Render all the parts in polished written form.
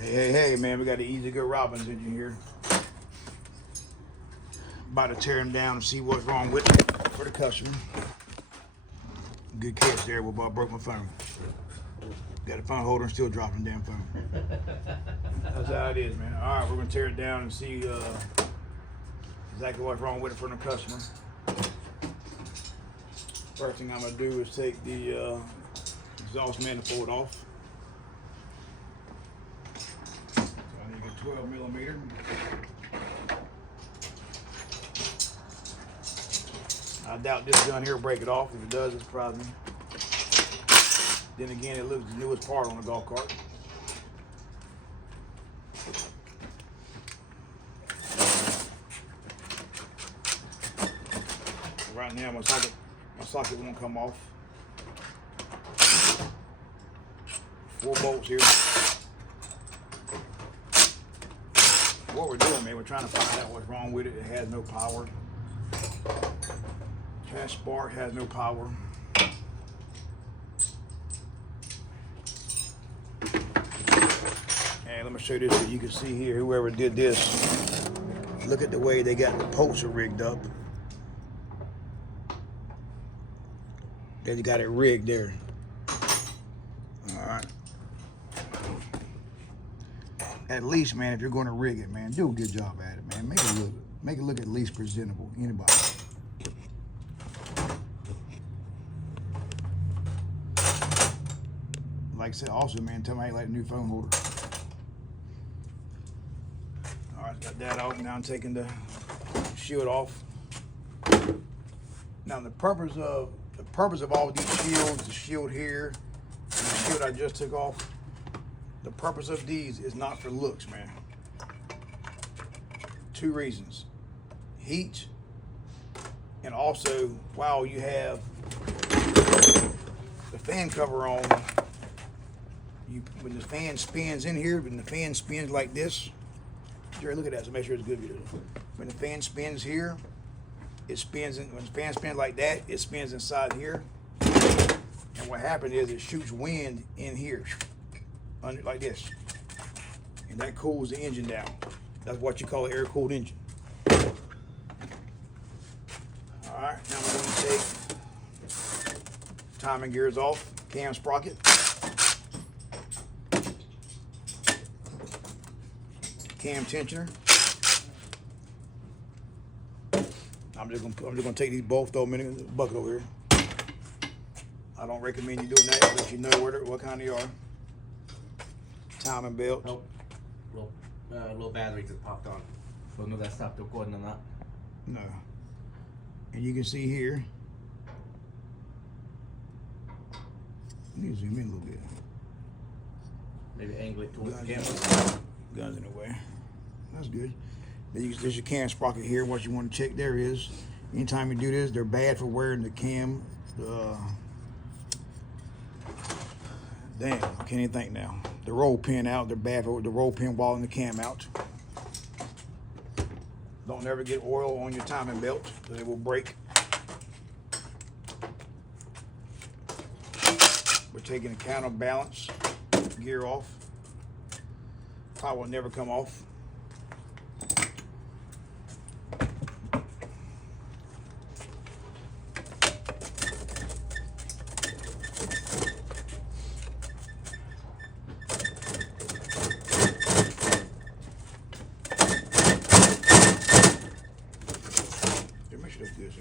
Hey, man, we got the Ezgo Robbins engine here. About to tear him down and see what's wrong with it for the customer. Good catch there, but I broke my phone. Got a phone holder and still dropping damn phone. That's how it is, man. All right, we're gonna tear it down and see exactly what's wrong with it for the customer. First thing I'm gonna do is take the exhaust manifold off. So I need a 12 millimeter. I doubt this gun here will break it off. If it does, it surprises me. Then again, it looks the newest part on the golf cart. Right now, my socket won't come off. 4 bolts here. What we're doing, man, we're trying to find out what's wrong with it. It has no power. Has spark, has no power. And let me show you this so you can see here, whoever did this, look at the way they got the poster rigged up. They got it rigged there. All right. At least, man, if you're going to rig it, man, do a good job at it, man. Make it look at least presentable. Anybody. Like I said, also, man, tell me how you like a new phone holder. All right, got that off. Now I'm taking the shield off. Now the purpose of all these shields, the shield here, and the shield I just took off, the purpose of these is not for looks, man. 2 reasons: heat, and also while you have the fan cover on. When the fan spins in here, when the fan spins like this, Jerry, look at that, so make sure it's a good video. When the fan spins here, it spins when the fan spins like that, it spins inside here. And what happened is it shoots wind in here, under like this. And that cools the engine down. That's what you call an air-cooled engine. All right, now we're going to take timing gears off, cam sprocket. Cam tensioner. I'm just gonna take these both, throw them in the bucket over here. I don't recommend you doing that unless you know what kind they are. Timing belt. Nope. Little battery just popped on. So no, that stopped recording or not. No. And you can see here. Let me zoom in a little bit. Maybe angle it towards the camera. Guns in the way. That's good. There's your cam sprocket here. What you want to check there is, anytime you do this, they're bad for wearing the cam. Damn, I can't even think now. The roll pin out. They're bad for the roll pin while in the cam out. Don't ever get oil on your timing belt because it will break. We're taking the counterbalance gear off. Probably will never come off. Make sure that's good.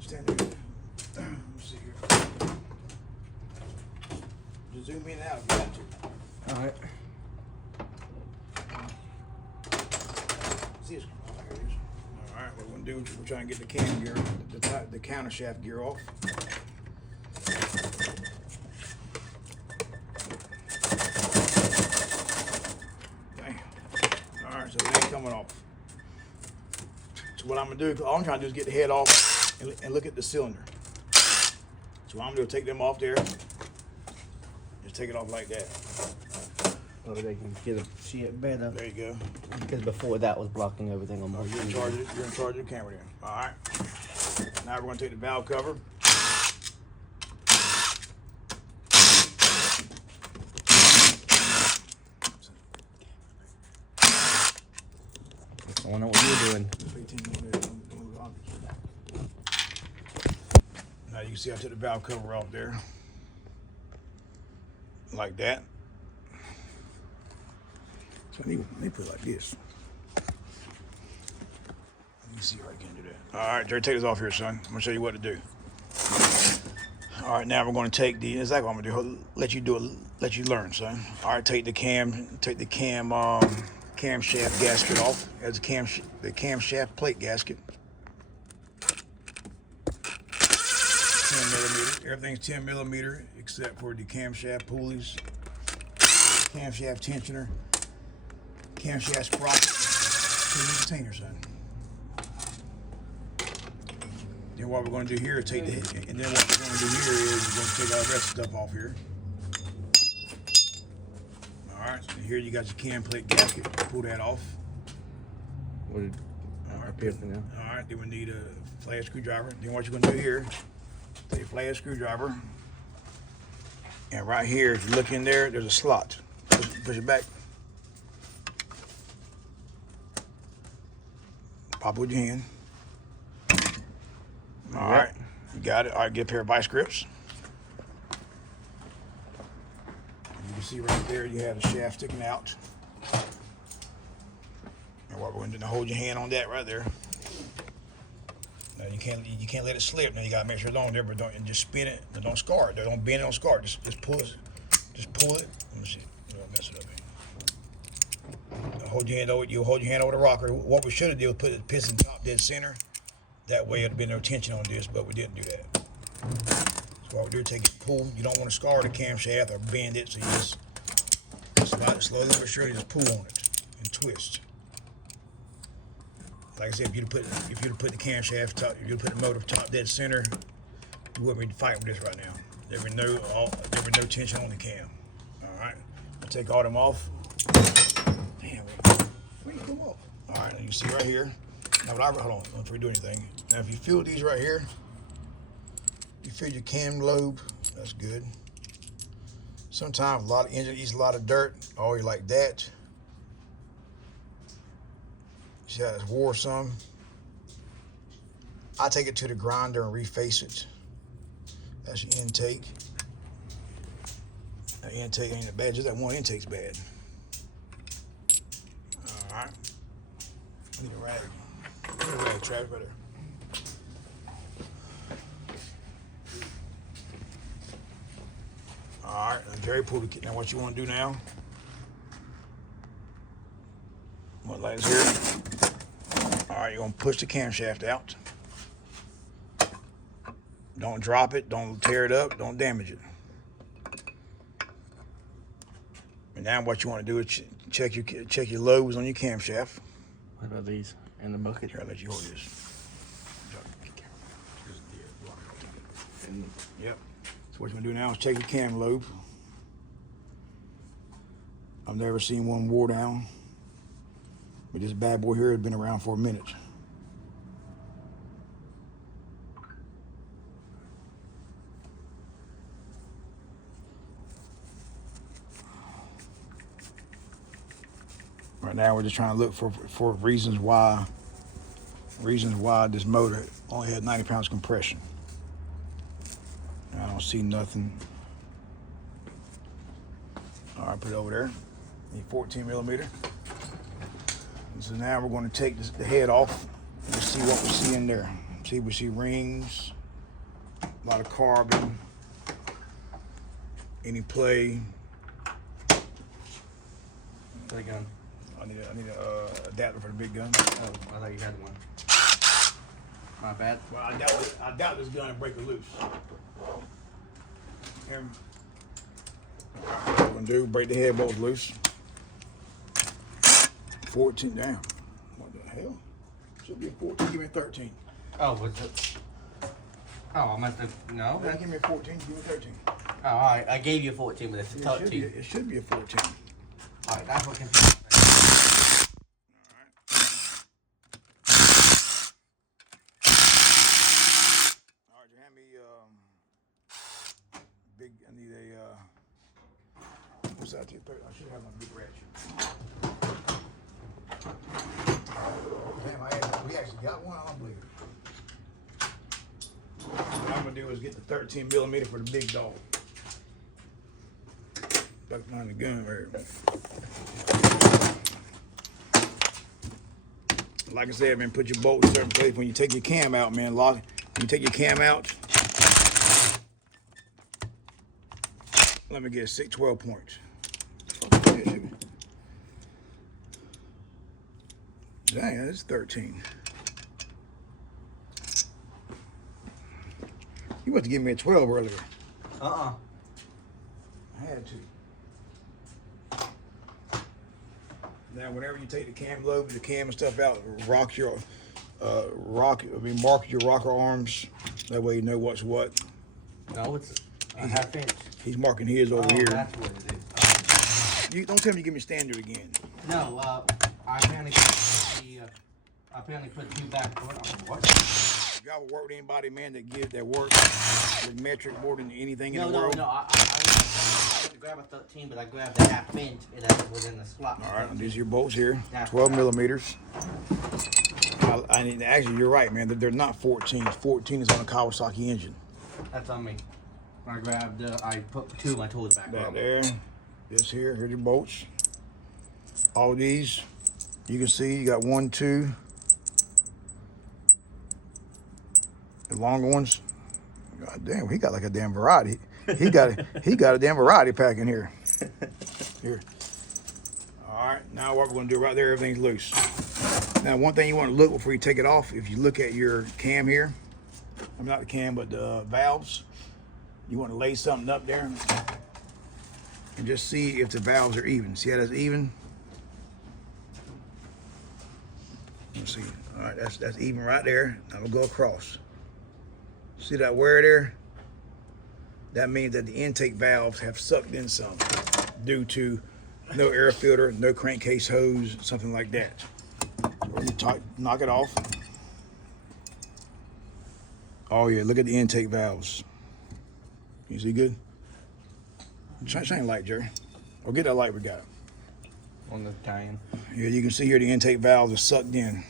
Stand there. Let's see here. Just zoom in and out if you want to. All right. See, it's, there it is. All right, what we're gonna do is we're trying to get the cam gear, the countershaft gear off. Okay. All right, so it ain't coming off. So what I'm gonna do, all I'm trying to do is get the head off and look at the cylinder. So what I'm gonna do is take them off there. Just take it off like that. So they can get it, see it better. There you go. Because before that was blocking everything on my You're in charge of the camera then. All right. Now we're gonna take the valve cover. I don't know what you're doing. 18 millimeter. Now you can see I took the valve cover off there. Like that. So let me put it like this. Let me see if I can do that. All right, Jerry, take this off here, son. I'm gonna show you what to do. All right, now we're gonna take the. Exactly what I'm gonna do. Let you learn, son. All right, take the camshaft gasket off. That's the camshaft plate gasket. 10 millimeter. Everything's 10 millimeter except for the camshaft pulleys, camshaft tensioner, camshaft sprocket. Container, son. Then what we're going to do here is take the, and then what we're going to do here is we're going to take all the rest of the stuff off here. All right, and here you got your cam plate gasket. Pull that off. What did all right, up here for now? All right, then we need a flat screwdriver. Then what you're going to do here, take a flat screwdriver, and right here, if you look in there, there's a slot. Push it back. Pop it with your hand. All right, you got it. All right, get a pair of vice grips. You can see right there, you have the shaft sticking out. And what we're going to do, hold your hand on that right there. Now you can't let it slip. Now you got to make sure it's on there, but don't just spin it. But don't scar it. Don't bend it. Don't scar it. Just pull it. Just pull it. Let me see. You don't mess it up here. Hold your hand over. You hold your hand over the rocker. What we should have did was put the piston top dead center. That way it'd have been no tension on this, but we didn't do that. So what we do, take it, pull. You don't want to scar the camshaft or bend it, so you just slowly but surely just pull on it and twist. Like I said, if you'd put the camshaft top, if you put the motor top dead center, you wouldn't be fighting with this right now. There'd be no tension on the cam. All right, I'll take all them off. Damn, where you come off? All right, you can see right here. Now, hold on, before we do anything. Now, if you feel these right here, you feel your cam lobe. That's good. Sometimes a lot of engine eats a lot of dirt. Oh, you're like that. See how it's wore some? I take it to the grinder and reface it. That's your intake. The intake ain't bad, just that one intake's bad. All right. I need a rag. Travis right there. All right, Jerry, pull the kit. Now, what you want to do now? What light is here? All right, you're gonna push the camshaft out. Don't drop it. Don't tear it up. Don't damage it. And now, what you want to do is check your lobes on your camshaft. What about these in the bucket? Here, I'll let you hold this. Yep. So what you're gonna do now is check your cam lobe. I've never seen one wore down, but this bad boy here has been around for a minute. Right now, we're just trying to look for reasons why this motor only had 90 pounds compression. I don't see nothing. All right, put it over there. Need 14 millimeter. And so now we're going to take the head off and see what we see in there. See, we see rings, a lot of carbon, any play. Play gun. I need a adapter for the big gun. Oh, I thought you had one. My bad. Well, I doubt this gun will break it loose. What we're gonna do, break the head bolts loose. 14 down. What the hell? Should be a 14. Give me a 13. Oh, what's it? Oh, I must have. No. Give me a 14. Give me a 13. Oh, all right. I gave you 14, but it's a 13. It should be a 14. All right, that's what confused me. Big, I need a, what's that? I should have my big ratchet. Damn, we actually got one. I don't believe it. What I'm gonna do is get the 13 millimeter for the big dog. Duck behind the gun right here. Like I said, man, put your bolt in a certain place. When you take your cam out, man, lock it. When you take your cam out, let me get 12 points. Dang, that's 13. You must have given me a 12 earlier. Uh-uh. I had to. Now, whenever you take the cam lobe, the cam and stuff out, mark your rocker arms. That way you know what's what. No, it's a half inch. He's marking his over here. That's what it is. You don't tell me you give me standard again. No, I apparently put 2 back. What? If y'all would work with anybody, man, that works with metric more than anything in the world. No, I didn't grab a 13, but I grabbed a half inch and that was in the slot. All right, these are your bolts here, 12 millimeters. Actually, you're right, man. They're not 14. 14 is on a Kawasaki engine. That's on me. I grabbed, I put 2 of my tools back. That there, this here, here's your bolts. All these, you can see you got 1, 2. The longer ones. God damn, he got like a damn variety. He got a damn variety pack in here. Here. All right, now what we're gonna do right there, everything's loose. Now, one thing you want to look before you take it off, if you look at your cam here, I'm not the cam, but the valves, you want to lay something up there and just see if the valves are even. See how that's even? Let's see. All right, that's even right there. I'm gonna go across. See that wear there? That means that the intake valves have sucked in some due to no air filter, no crankcase hose, something like that. So we're gonna knock it off. Oh yeah, look at the intake valves. You see good? Shine light, Jerry. Or get that light we got. On the tie-in. Yeah, you can see here the intake valves are sucked in.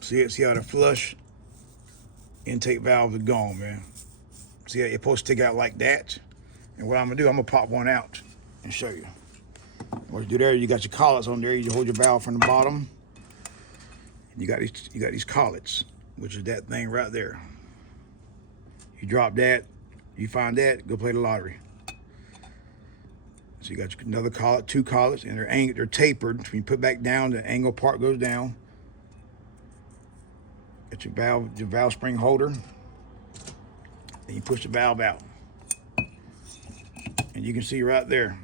See it? See how they're flush? Intake valves are gone, man. See how you're supposed to take out like that? And what I'm gonna do, I'm gonna pop one out and show you. What you do there, you got your collets on there. You hold your valve from the bottom. You got these collets, which is that thing right there. You drop that, you find that, go play the lottery. So you got another collet, 2 collets, and they're tapered. When you put back down, the angle part goes down. Got your valve spring holder. Then you push the valve out. And you can see right there.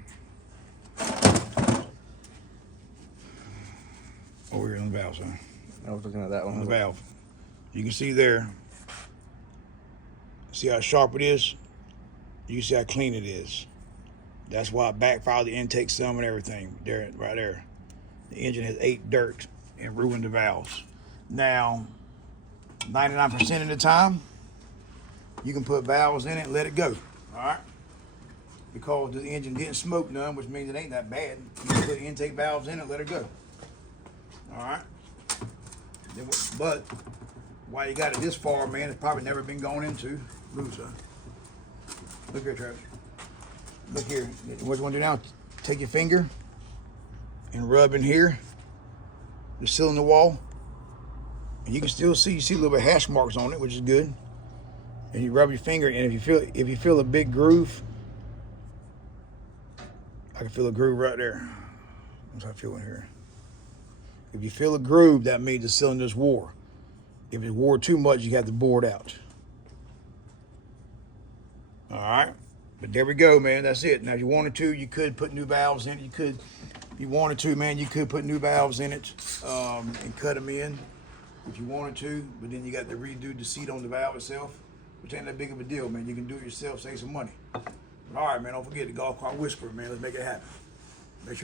Over here on the valve, son. I was looking at that one. On the valve. You can see there. See how sharp it is? You can see how clean it is. That's why I backfired the intake sum and everything. There, right there. The engine has ate dirt and ruined the valves. Now, 99% of the time, you can put valves in it and let it go. All right? Because the engine didn't smoke none, which means it ain't that bad. You can put intake valves in it and let it go. All right? But while you got it this far, man, it's probably never been gone into. Loose, huh? Look here, Travis. Look here. What you want to do now? Take your finger and rub in here, the cylinder wall, and you can still see. You see a little bit of hash marks on it, which is good. And you rub your finger, and if you feel a big groove, I can feel a groove right there. What's I feel in here? If you feel a groove, that means the cylinder's wore. If it wore too much, you have to bore it out. All right, but there we go, man. That's it. Now, if you wanted to, you could put new valves in it. You could, if you wanted to, man, you could put new valves in it and cut them in if you wanted to. But then you got to redo the seat on the valve itself, which ain't that big of a deal, man. You can do it yourself, save some money. But all right, man, don't forget the Golf Cart Whisperer, man. Let's make it happen. Make sure